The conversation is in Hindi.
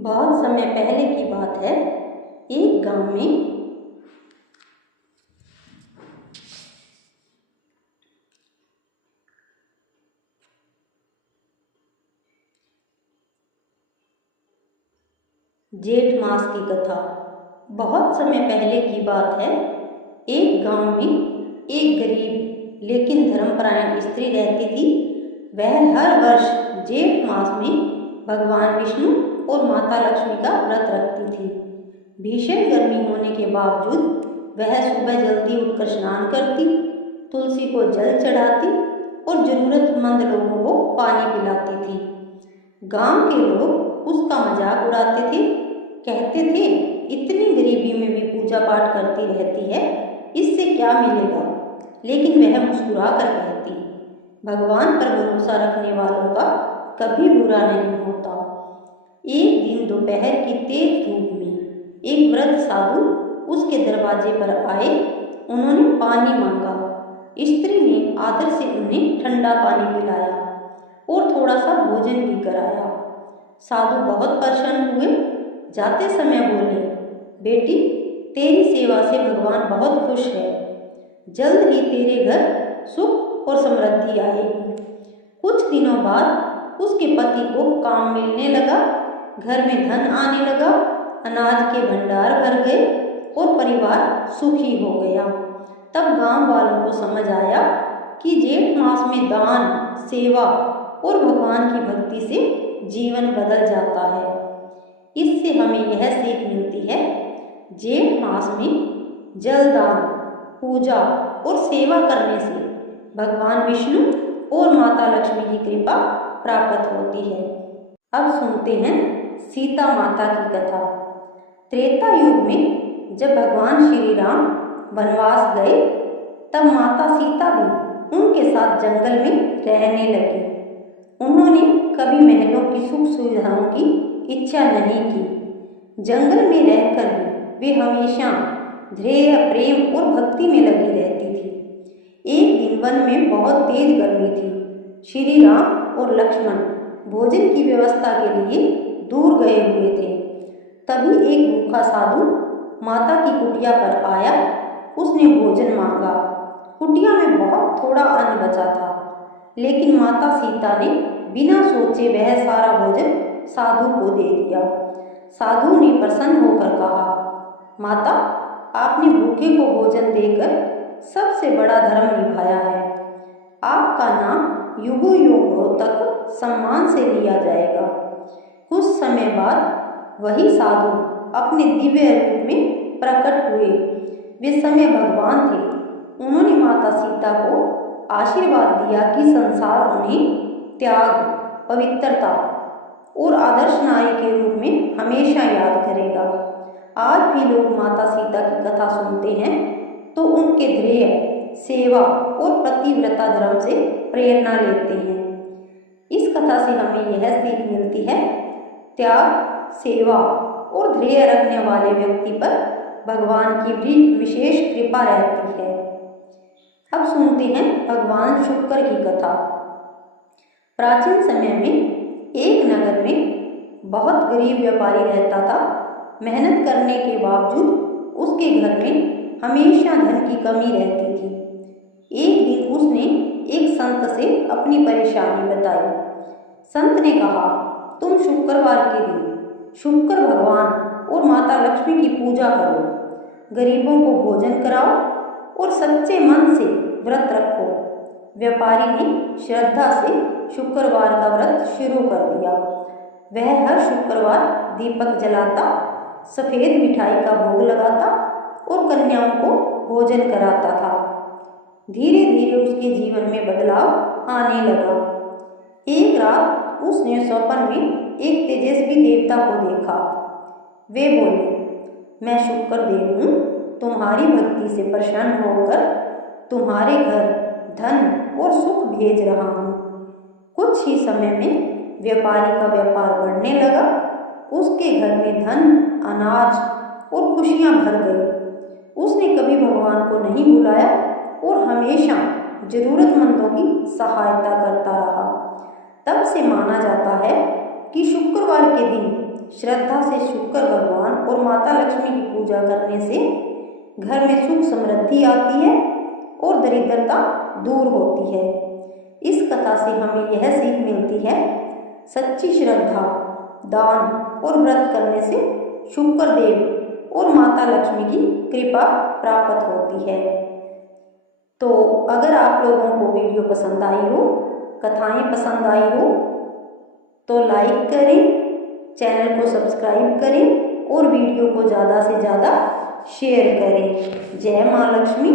बहुत समय पहले की बात है। एक गांव में जेठ मास की कथा। बहुत समय पहले की बात है। एक गांव में एक गरीब लेकिन धर्मपरायण स्त्री रहती थी। वह हर वर्ष जेठ मास में भगवान विष्णु और माता लक्ष्मी का व्रत रखती थी। भीषण गर्मी होने के बावजूद वह सुबह जल्दी उठकर स्नान करती, तुलसी को जल चढ़ाती और जरूरतमंद लोगों को पानी पिलाती थी। गांव के लोग उसका मजाक उड़ाते थे, कहते थे इतनी गरीबी में भी पूजा पाठ करती रहती है, इससे क्या मिलेगा। लेकिन वह मुस्कुरा कर कहती, भगवान पर भरोसा रखने वालों का कभी बुरा नहीं होता। एक दिन दोपहर की तेज धूप में एक वृद्ध साधु उसके दरवाजे पर आए। उन्होंने पानी मांगा। स्त्री ने आदर से उन्हें ठंडा पानी पिलाया और थोड़ा सा भोजन भी कराया। साधु बहुत प्रसन्न हुए। जाते समय बोले, बेटी, तेरी सेवा से भगवान बहुत खुश है। जल्द ही तेरे घर सुख और समृद्धि आएगी। कुछ दिनों बाद उसके पति को काम मिलने लगा, घर में धन आने लगा, अनाज के भंडार भर गए और परिवार सुखी हो गया। तब गांव वालों को समझ आया कि जेठ मास में दान, सेवा और भगवान की भक्ति से जीवन बदल जाता है। इससे हमें यह सीख मिलती है, जेठ मास में जल दान, पूजा और सेवा करने से भगवान विष्णु और माता लक्ष्मी की कृपा प्राप्त होती है। अब सुनते हैं सीता माता की कथा। त्रेता युग में जब भगवान श्री राम वनवास गए, तब माता सीता भी उनके साथ जंगल में रहने लगी। उन्होंने कभी महलों की सुख सुविधाओं की इच्छा नहीं की। जंगल में रहकर भी वे हमेशा धैर्य, प्रेम और भक्ति में लगी रहती थी। एक दिन वन में बहुत तेज गर्मी थी। श्री राम और लक्ष्मण भोजन की व्यवस्था के लिए दूर गए हुए थे। तभी एक भूखा साधु माता की कुटिया पर आया। उसने भोजन मांगा। कुटिया में बहुत थोड़ा अन्न बचा था, लेकिन माता सीता ने बिना सोचे वह सारा भोजन साधु को दे दिया। साधु ने प्रसन्न होकर कहा, माता, आपने भूखे को भोजन देकर सबसे बड़ा धर्म निभाया है। आपका नाम युगों युगों तक सम्मान से लिया जाएगा। कुछ समय बाद वही साधु अपने दिव्य रूप में प्रकट हुए। वे समय भगवान थे। उन्होंने माता सीता को आशीर्वाद दिया कि संसार उन्हें त्याग, पवित्रता और आदर्श नारी के रूप में हमेशा याद करेगा। आज भी लोग माता सीता की कथा सुनते हैं तो उनके धैर्य, सेवा और पतिव्रता धर्म से प्रेरणा लेते हैं। इस कथा से हमें यह सीख मिलती है, त्याग, सेवा और धैर्य रखने वाले व्यक्ति पर भगवान की भी विशेष कृपा रहती है। अब सुनते हैं भगवान शुक्र की कथा। प्राचीन समय में एक नगर में बहुत गरीब व्यापारी रहता था। मेहनत करने के बावजूद उसके घर में हमेशा धन की कमी रहती थी। एक दिन उसने एक संत से अपनी परेशानी बताई। संत ने कहा, तुम शुक्रवार के दिन शुक्र भगवान और माता लक्ष्मी की पूजा करो, गरीबों को भोजन कराओ और सच्चे मन से व्रत रखो। व्यापारी ने श्रद्धा से शुक्रवार का व्रत शुरू कर दिया। वह हर शुक्रवार दीपक जलाता, सफ़ेद मिठाई का भोग लगाता और कन्याओं को भोजन कराता था। धीरे धीरे उसके जीवन में बदलाव आने लगा। एक रात उसने स्वप्न में एक तेजस्वी देवता को देखा। वे बोले, मैं शुक्र देव हूँ, तुम्हारी भक्ति से प्रसन्न होकर तुम्हारे घर धन और सुख भेज रहा हूँ। कुछ ही समय में व्यापारी का व्यापार बढ़ने लगा। उसके घर में धन, अनाज और खुशियाँ भर गई। उसने कभी भगवान को नहीं भुलाया और हमेशा जरूरतमंदों की सहायता करता रहा। तब से माना जाता है कि शुक्रवार के दिन श्रद्धा से शुक्र भगवान और माता लक्ष्मी की पूजा करने से घर में सुख समृद्धि आती है और दरिद्रता दूर होती है। इस कथा से हमें यह सीख मिलती है, सच्ची श्रद्धा, दान और व्रत करने से शुक्र देव और माता लक्ष्मी की कृपा प्राप्त होती है। तो अगर आप लोगों को वीडियो पसंद आई हो, कथाएं पसंद आई हो तो लाइक करें, चैनल को सब्सक्राइब करें और वीडियो को ज़्यादा से ज़्यादा शेयर करें। जय माँ लक्ष्मी।